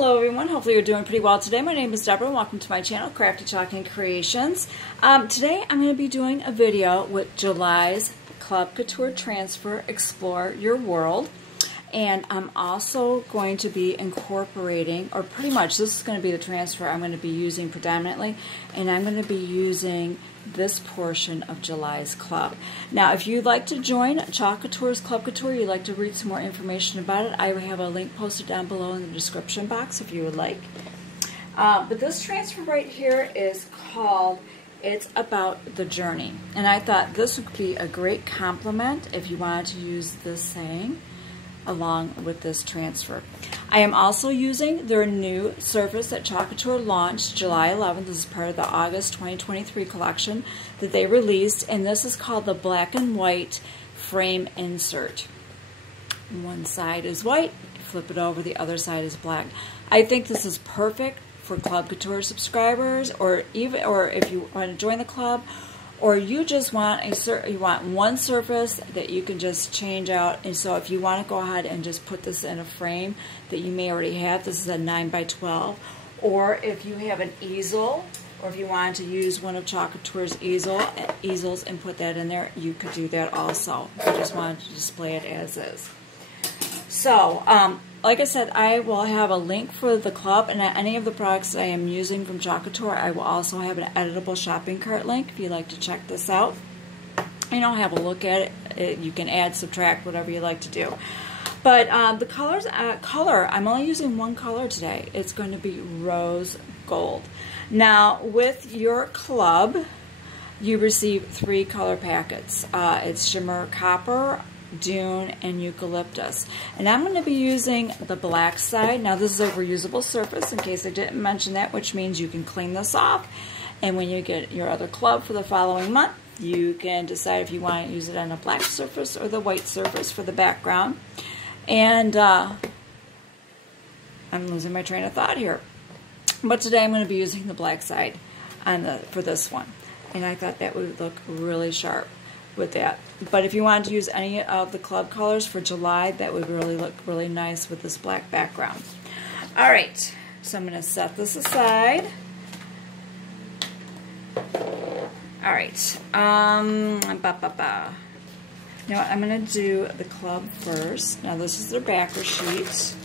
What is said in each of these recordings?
Hello everyone, hopefully you're doing pretty well today. My name is Deborah and welcome to my channel, Crafty Chalk Creations. Today I'm going to be doing a video with July's Chalk Couture Transfer Explore Your World. And I'm also going to be incorporating, or pretty much this is going to be the transfer I'm going to be using predominantly, and I'm going to be using this portion of July's club. Now, if you'd like to join Chalk Couture's Chalk Couture, you'd like to read some more information about it, I have a link posted down below in the description box if you would like. But this transfer right here is called It's About the Journey. And I thought this would be a great complement if you wanted to use this saying along with this transfer. I am also using their new surface that Chalk Couture launched July 11th. This is part of the August 2023 collection that they released, and this is called the Black and White Frame Insert. One side is white, flip it over, the other side is black. I think this is perfect for Club Couture subscribers, or if you want to join the club, or you just want one surface that you can just change out. And so if you want to go ahead and just put this in a frame that you may already have, this is a 9x12, or if you have an easel, or if you wanted to use one of Chalk Couture's easels and put that in there, you could do that also. If you just wanted to display it as is. So, like I said, I will have a link for the club, and any of the products that I am using from Chalk Couture, I will also have an editable shopping cart link if you'd like to check this out. Have a look at it. You can add, subtract, whatever you like to do. But the color, I'm only using one color today. It's going to be rose gold. Now, with your club, you receive 3 color packets. It's shimmer copper, dune, and eucalyptus. And I'm going to be using the black side. Now this is a reusable surface in case I didn't mention that, which means you can clean this off, and when you get your other club for the following month, you can decide if you want to use it on a black surface or the white surface for the background. And I'm losing my train of thought here. But today I'm going to be using the black side for this one. And I thought that would look really sharp with that. But if you wanted to use any of the club colors for July, that would really look really nice with this black background. Alright, so I'm going to set this aside. Alright, you know what, I'm going to do the club first. Now this is their backer sheet.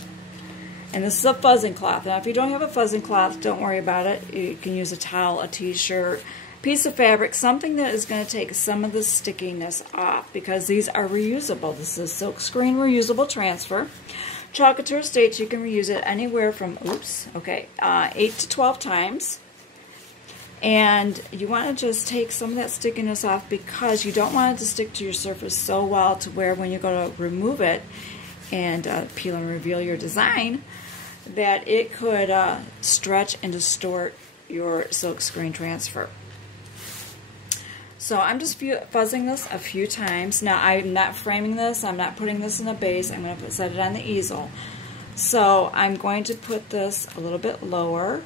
And this is a fuzzing cloth. Now if you don't have a fuzzing cloth, don't worry about it. You can use a towel, a t-shirt, piece of fabric, something that is going to take some of the stickiness off, because these are reusable. This is a silkscreen reusable transfer. Chalk Couture states you can reuse it anywhere from 8 to 12 times. And you want to just take some of that stickiness off, because you don't want it to stick to your surface so well to where when you go to remove it and peel and reveal your design, that it could stretch and distort your silkscreen transfer. So I'm just fuzzing this a few times. Now I'm not framing this, I'm not putting this in a base, I'm going to set it on the easel. So I'm going to put this a little bit lower,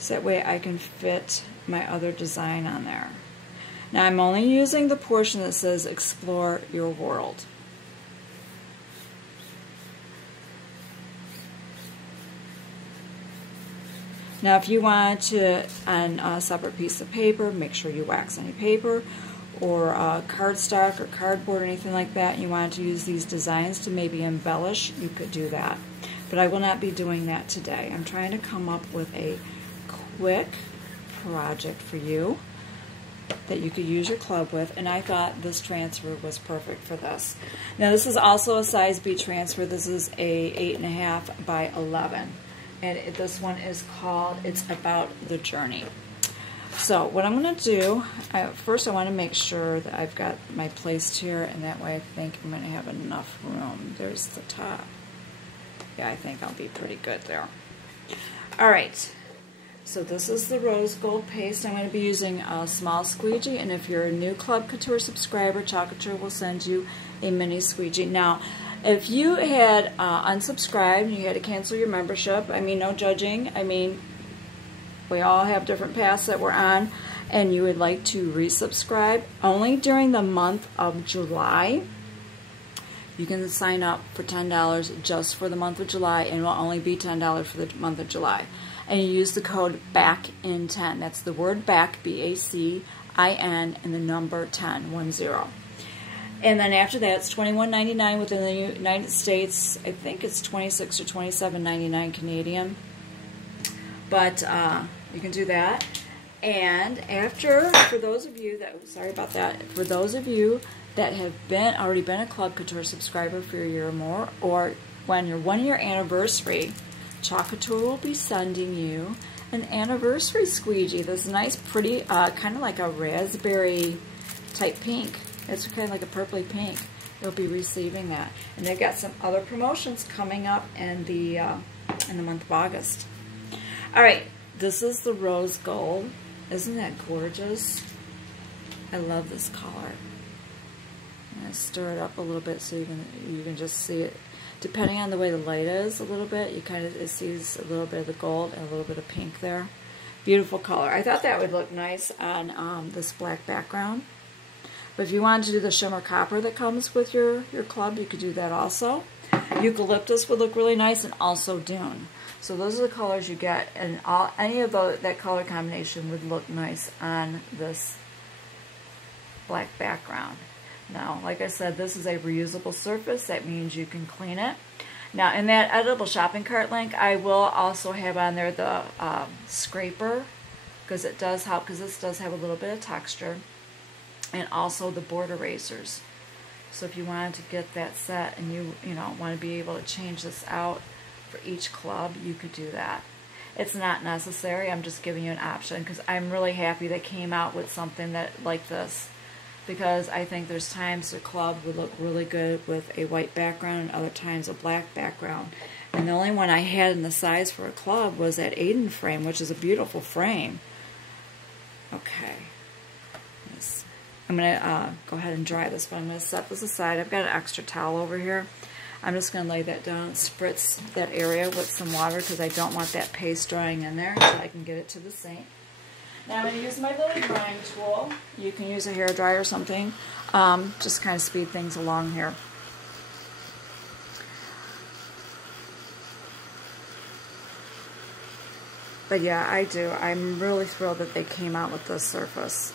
so that way I can fit my other design on there. Now I'm only using the portion that says Explore Your World. Now if you want to, on a separate piece of paper, make sure you wax any paper or cardstock or cardboard or anything like that, and you want to use these designs to maybe embellish, you could do that. But I will not be doing that today. I'm trying to come up with a quick project for you that you could use your club with, and I thought this transfer was perfect for this. Now this is also a size B transfer. This is a 8.5 by 11. And this one is called It's About the Journey. So what I'm going to do, first I want to make sure that I've got my placed here, and that way I think I'm going to have enough room. There's the top. Yeah, I think I'll be pretty good there. Alright, so this is the rose gold paste. I'm going to be using a small squeegee, and if you're a new Club Couture subscriber, Chalk Couture will send you a mini squeegee. Now, if you had unsubscribed and you had to cancel your membership, I mean, no judging, I mean, we all have different paths that we're on, and you would like to resubscribe, only during the month of July, You can sign up for $10 just for the month of July, and it will only be $10 for the month of July. And you use the code BACKIN10. That's the word BACK, B-A-C-I-N, and the number 10, 10. And then after that, it's $21.99 within the United States. I think it's $26 or $27.99 Canadian. But you can do that. And after, for those of you that, sorry about that, for those of you that have already been a Club Couture subscriber for a year or more, or when your 1-year anniversary, Chalk Couture will be sending you an anniversary squeegee. This nice, pretty, kind of like a raspberry type pink. It's kind of like a purpley pink. You'll be receiving that. And they've got some other promotions coming up in the month of August. All right, this is the rose gold. Isn't that gorgeous? I love this color. I'm going to stir it up a little bit so you can just see it. Depending on the way the light is a little bit, it sees a little bit of the gold and a little bit of pink there. Beautiful color. I thought that would look nice on this black background. But if you wanted to do the shimmer copper that comes with your club, you could do that also. Eucalyptus would look really nice, and also dune. So those are the colors you get, and any of that color combination would look nice on this black background. Now, like I said, this is a reusable surface. That means you can clean it. Now, in that editable shopping cart link, I will also have on there the scraper, because it does help, because this does have a little bit of texture, and also the board erasers. So if you wanted to get that set and you want to be able to change this out for each club, you could do that. It's not necessary. I'm just giving you an option, because I'm really happy they came out with something like this, because I think there's times the club would look really good with a white background and other times a black background. And the only one I had in the size for a club was that Aiden frame, which is a beautiful frame. Okay. I'm going to go ahead and dry this, but I'm going to set this aside. I've got an extra towel over here. I'm just going to lay that down and spritz that area with some water, because I don't want that paste drying in there, so I can get it to the sink. Now I'm going to use my little drying tool. You can use a hair dryer or something. Just kind of speed things along here. But yeah, I do. I'm really thrilled that they came out with this surface.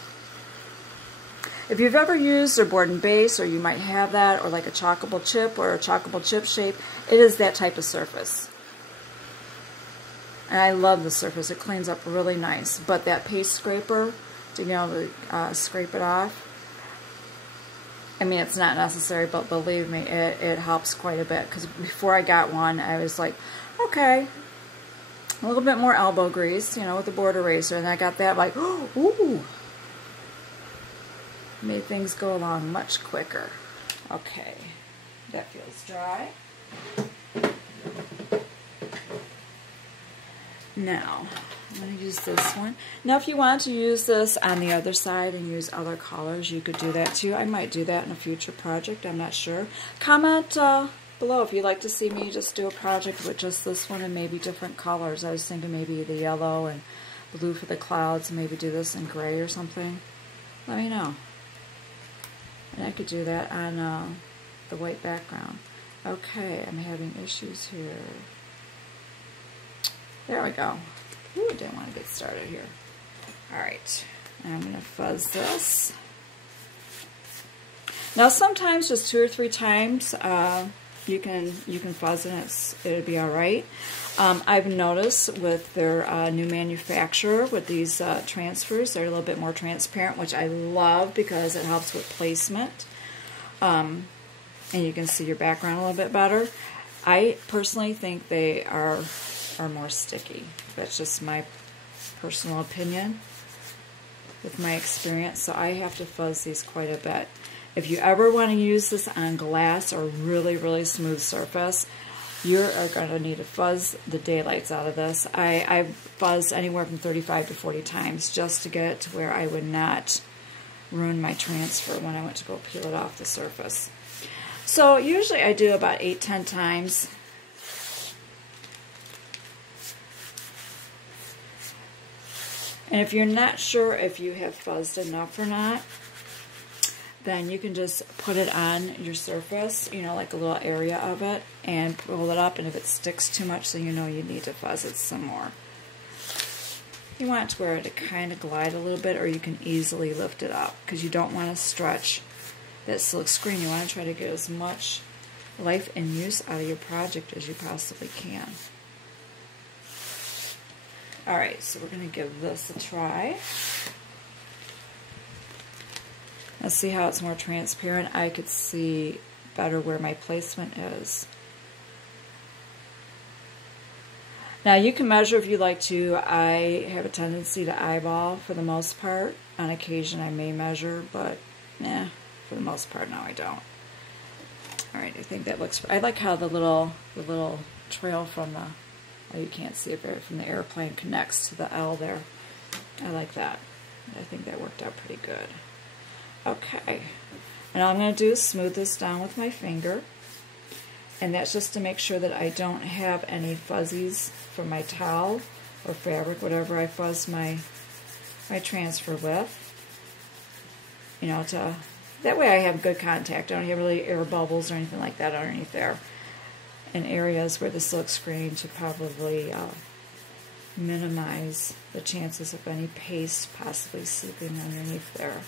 If you've ever used their board and base, or you might have that, or like a chalkable chip or a chalkable chip shape, it is that type of surface. And I love the surface. It cleans up really nice. But that paste scraper, to be able to scrape it off, I mean, it's not necessary, but believe me, it helps quite a bit. Because before I got one, I was like, okay, a little bit more elbow grease, with the board eraser. And I got that like, ooh. Made things go along much quicker. Okay, that feels dry. Now, I'm going to use this one. Now, if you want to use this on the other side and use other colors, you could do that too. I might do that in a future project. I'm not sure. Comment below if you'd like to see me just do a project with just this one and maybe different colors. I was thinking maybe the yellow and blue for the clouds, and maybe do this in gray or something. Let me know. And I could do that on the white background. Okay, I'm having issues here. There we go. Ooh, didn't want to get started here. Alright, I'm going to fuzz this. Now sometimes just 2 or 3 times you can fuzz it and it'll be alright. I've noticed with their new manufacturer with these transfers, they're a little bit more transparent, which I love because it helps with placement. And you can see your background a little bit better. I personally think they are more sticky. That's just my personal opinion with my experience. So I have to fuzz these quite a bit. If you ever want to use this on glass or really, really smooth surface, you are going to need to fuzz the daylights out of this. I've fuzzed anywhere from 35 to 40 times just to get it to where I would not ruin my transfer when I went to go peel it off the surface. So usually I do about 8-10 times. And if you're not sure if you have fuzzed enough or not, then you can just put it on your surface, you know, like a little area of it, and pull it up, and if it sticks too much, then you know you need to fuzz it some more. You want it to where it kind of glide a little bit, or you can easily lift it up, because you don't want to stretch that silk screen. You want to try to get as much life and use out of your project as you possibly can. Alright, so we're going to give this a try. Let's see how it's more transparent. I could see better where my placement is. Now you can measure if you like to. I have a tendency to eyeball for the most part. On occasion I may measure, but for the most part, no, I don't. Alright, I think that looks... I like how the little trail from the... Oh, you can't see it very from the airplane connects to the L there. I like that. I think that worked out pretty good. Okay, and all I'm going to do is smooth this down with my finger, and that's just to make sure that I don't have any fuzzies from my towel or fabric, whatever I fuzz my transfer with. You know, that way I have good contact. I don't have really air bubbles or anything like that underneath there. In areas where the silk screen should probably minimize the chances of any paste possibly seeping underneath there.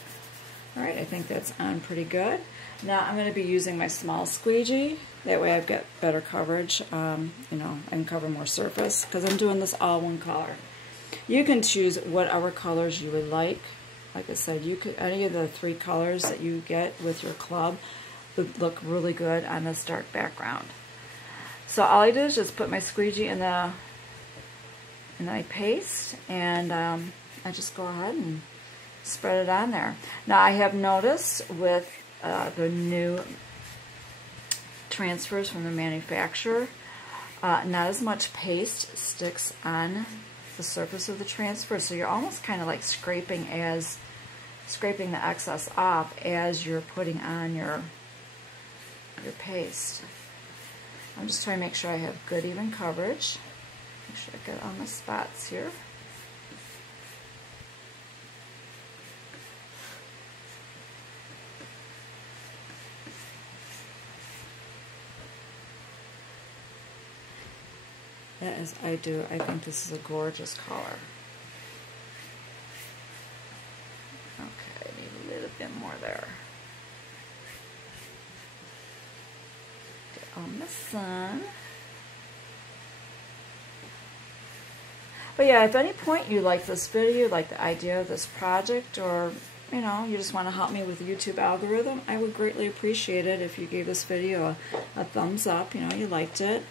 Alright, I think that's on pretty good. Now I'm going to be using my small squeegee. That way I've got better coverage. You know, I can cover more surface because I'm doing this all one color. You can choose whatever colors you would like. Like I said, you could any of the 3 colors that you get with your club would look really good on this dark background. So all I do is just put my squeegee in my paste, and I just go ahead and spread it on there. Now I have noticed with the new transfers from the manufacturer, not as much paste sticks on the surface of the transfer, so you're almost kind of like scraping the excess off as you're putting on your paste. I'm just trying to make sure I have good even coverage. Make sure I get all my spots here. I think this is a gorgeous color. Okay, I need a little bit more there. Get on the sun. But yeah, if at any point you like this video, like the idea of this project, or you know, you just want to help me with the YouTube algorithm, I would greatly appreciate it if you gave this video a thumbs up, you know, you liked it.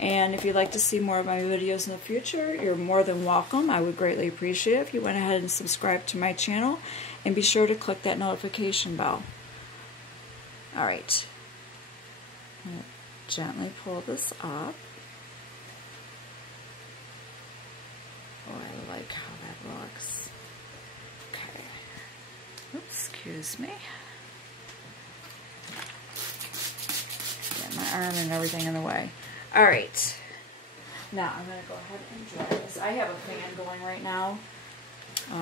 And if you'd like to see more of my videos in the future, you're more than welcome. I would greatly appreciate it if you went ahead and subscribed to my channel, and be sure to click that notification bell. Alright, I'm going to gently pull this up. Oh, I like how that looks. Okay. Oops, excuse me. Get my arm and everything in the way. Alright, now I'm going to go ahead and dry this. I have a fan going right now,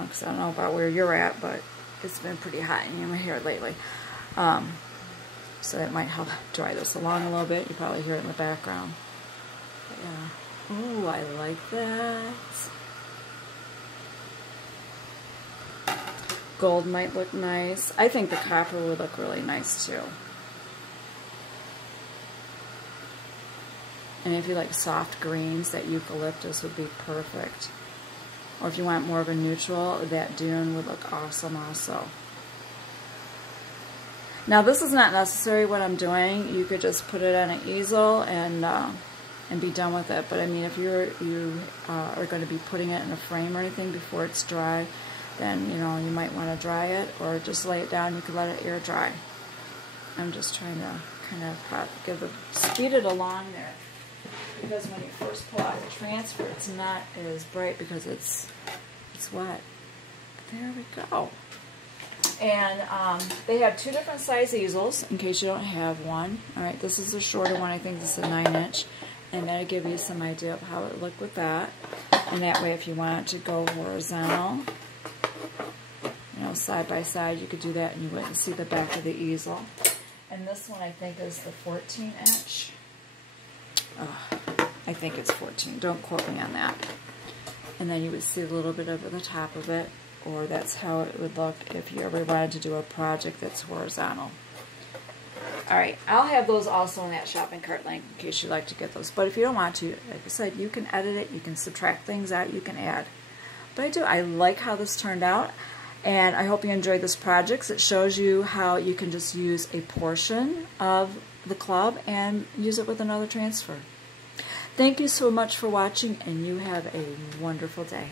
because I don't know about where you're at, but it's been pretty hot in my hair lately. So that might help dry this along a little bit. You probably hear it in the background. But yeah. Ooh, I like that. Gold might look nice. I think the copper would look really nice too. And if you like soft greens, that eucalyptus would be perfect. Or if you want more of a neutral, that dune would look awesome also. Now this is not necessary what I'm doing. You could just put it on an easel and be done with it. But I mean, if you are going to be putting it in a frame or anything before it's dry, then you know you might want to dry it, or just lay it down. You could let it air dry. I'm just trying to kind of speed it along there. Because when you first pull out the transfer, it's not as bright because it's wet. But there we go. And they have 2 different size easels, in case you don't have one. Alright, this is a shorter one. I think this is a 9-inch. And that'll give you some idea of how it would look with that. And that way, if you want it to go horizontal, you know, know, side by side. You could do that and you wouldn't see the back of the easel. And this one I think is the 14-inch. I think it's 14. Don't quote me on that. And then you would see a little bit over the top of it, or that's how it would look if you ever wanted to do a project that's horizontal. Alright, I'll have those also in that shopping cart link in case you'd like to get those. But if you don't want to, like I said, you can edit it, you can subtract things out, you can add. But I like how this turned out, and I hope you enjoyed this project. It shows you how you can just use a portion of the club and use it with another transfer. Thank you so much for watching, and you have a wonderful day.